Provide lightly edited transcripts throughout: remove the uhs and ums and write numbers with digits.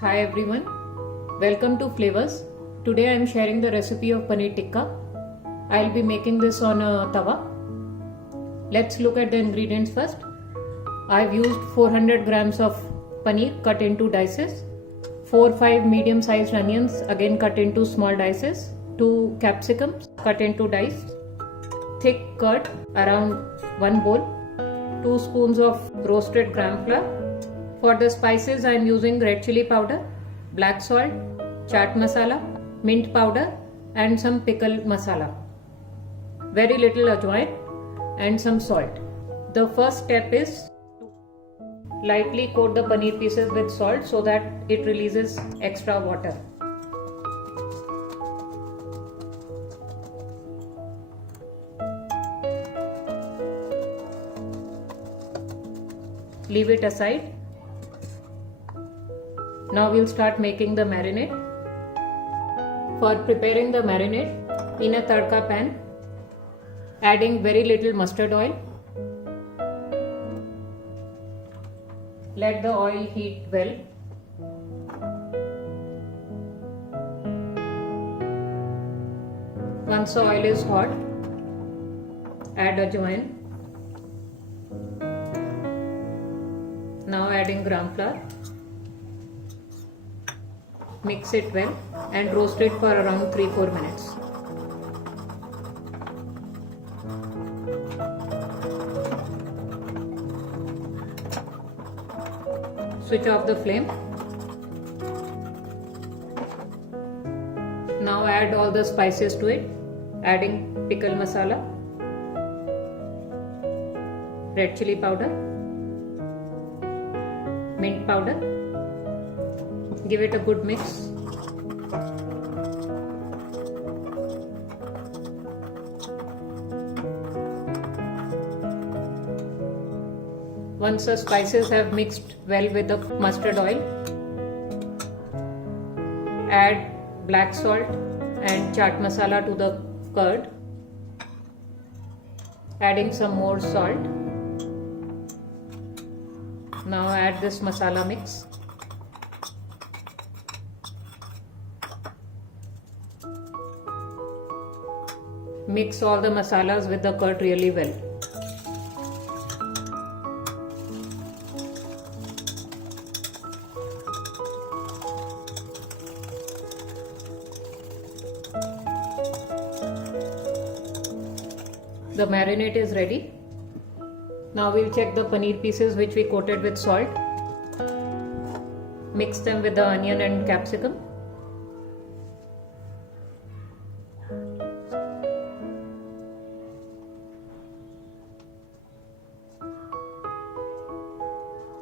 Hi everyone, welcome to Flavors. Today I am sharing the recipe of paneer tikka. I will be making this on a tawa. Let's look at the ingredients first. I have used 400 grams of paneer cut into dices, 4-5 medium sized onions again cut into small dices, 2 capsicums cut into dice, thick curd around 1 bowl, 2 spoons of roasted gram flour. For the spices I am using red chili powder, black salt, chaat masala, mint powder and some pickle masala. Very little ajwain and some salt. The first step is to lightly coat the paneer pieces with salt so that it releases extra water. Leave it aside. Now we'll start making the marinade. For preparing the marinade, in a tadka pan, adding very little mustard oil. Let the oil heat well. Once the oil is hot, add ajwain. Now adding gram flour. Mix it well and roast it for around 3-4 minutes. Switch off the flame. Now add all the spices to it, adding pickle masala, red chili powder, mint powder. Give it a good mix. Once the spices have mixed well with the mustard oil, add black salt and chaat masala to the curd, adding some more salt. Now add this masala mix. Mix all the masalas with the curd really well. The marinade is ready. Now we'll check the paneer pieces which we coated with salt. Mix them with the onion and capsicum.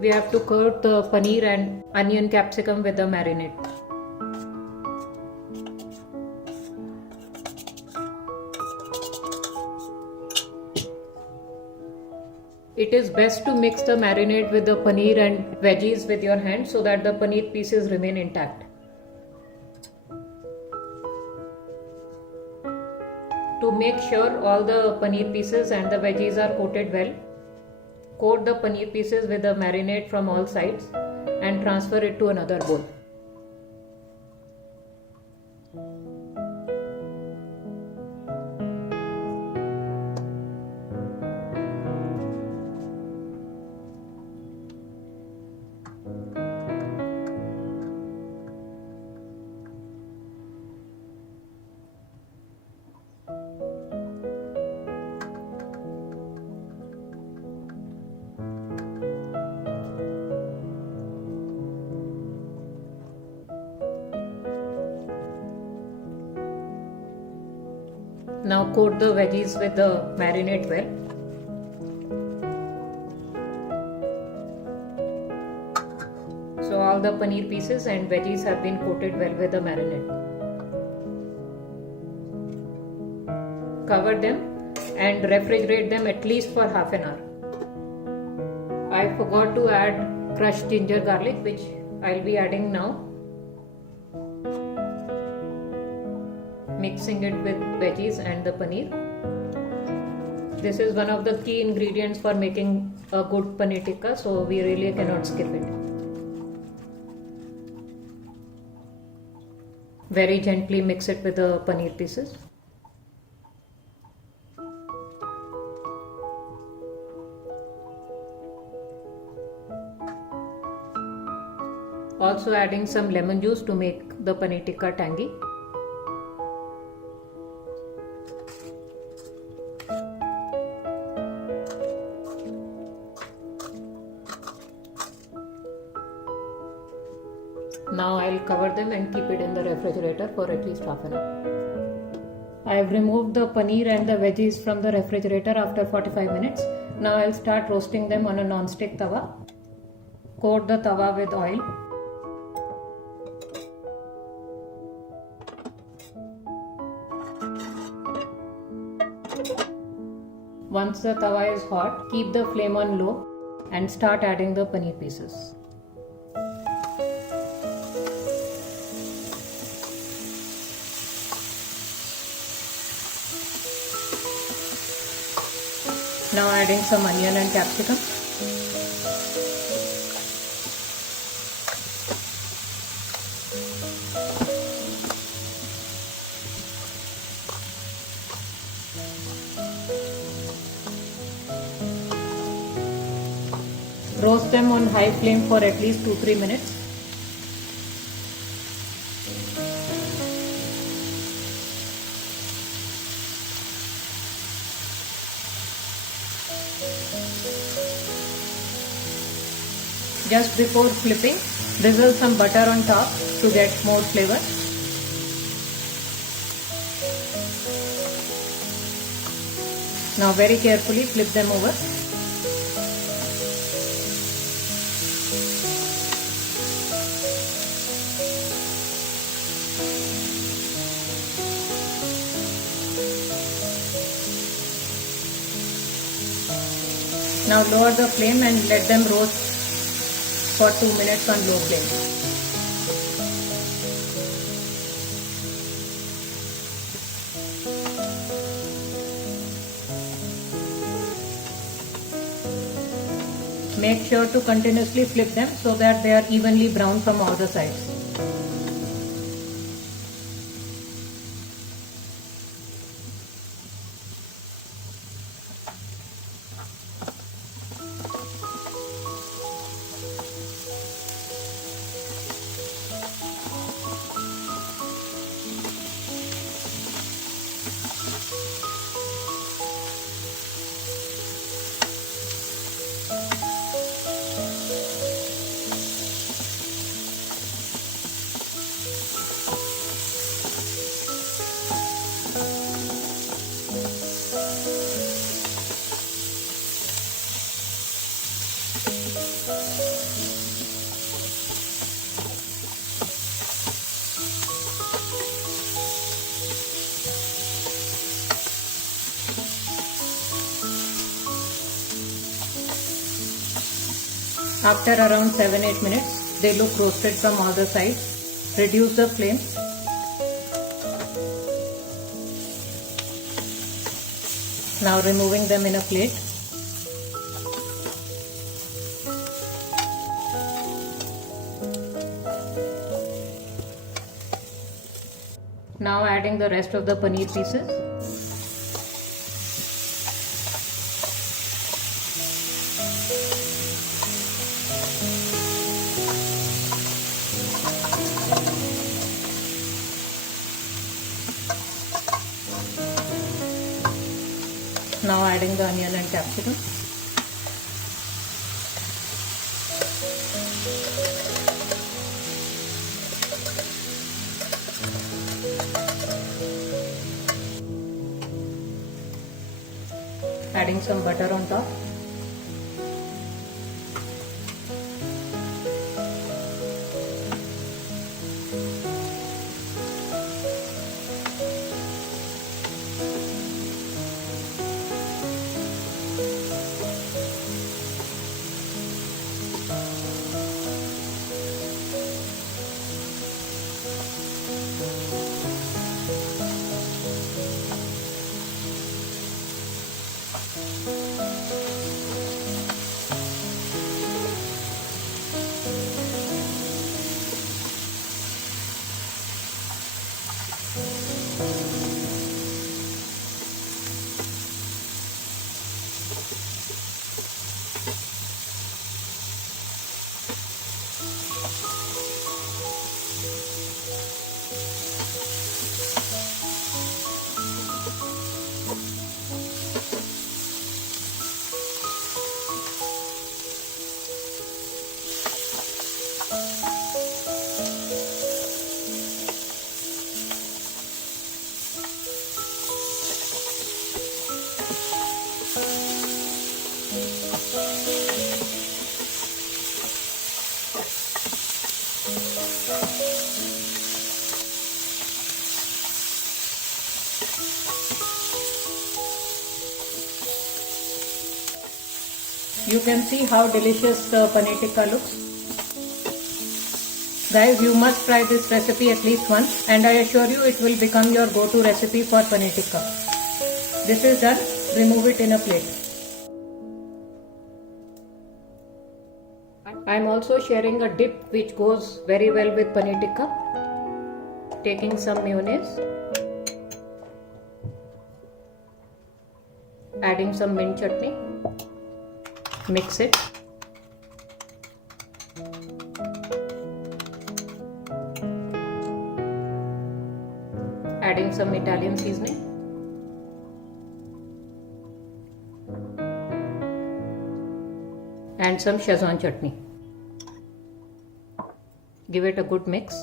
We have to coat the paneer and onion capsicum with the marinade. It is best to mix the marinade with the paneer and veggies with your hand so that the paneer pieces remain intact. To make sure all the paneer pieces and the veggies are coated well, coat the paneer pieces with the marinade from all sides and transfer it to another bowl. Now coat the veggies with the marinade well. So all the paneer pieces and veggies have been coated well with the marinade. Cover them and refrigerate them at least for half an hour. I forgot to add crushed ginger garlic, which I'll be adding now. Mixing it with veggies and the paneer. This is one of the key ingredients for making a good paneer tikka, so we really cannot skip it. Very gently mix it with the paneer pieces. Also adding some lemon juice to make the paneer tikka tangy. Now I'll cover them and keep it in the refrigerator for at least half an hour. I have removed the paneer and the veggies from the refrigerator after 45 minutes. Now I'll start roasting them on a non-stick tawa. Coat the tawa with oil. Once the tawa is hot, keep the flame on low and start adding the paneer pieces. Now adding some onion and capsicum. Roast them on high flame for at least 2-3 minutes. Just before flipping, drizzle some butter on top to get more flavor. Now very carefully flip them over. Now lower the flame and let them roast for 2 minutes on low flame. Make sure to continuously flip them so that they are evenly brown from all the sides. After around 7-8 minutes, they look roasted from all the sides. Reduce the flame. Now removing them in a plate. Now adding the rest of the paneer pieces. Now adding the onion and capsicum. Adding some butter on top. You can see how delicious the paneer tikka looks. Guys, you must try this recipe at least once, and I assure you it will become your go-to recipe for paneer tikka. This is done. Remove it in a plate. I am also sharing a dip which goes very well with paneer tikka. Taking some mayonnaise, adding some mint chutney, mix it, adding some Italian seasoning, and some Szechuan chutney. Give it a good mix.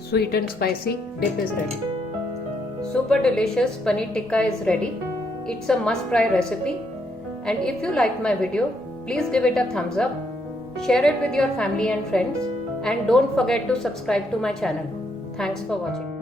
Sweet and spicy dip is ready. Super delicious paneer tikka is ready. It's a must try recipe, and if you liked my video, please give it a thumbs up, share it with your family and friends, and don't forget to subscribe to my channel. Thanks for watching.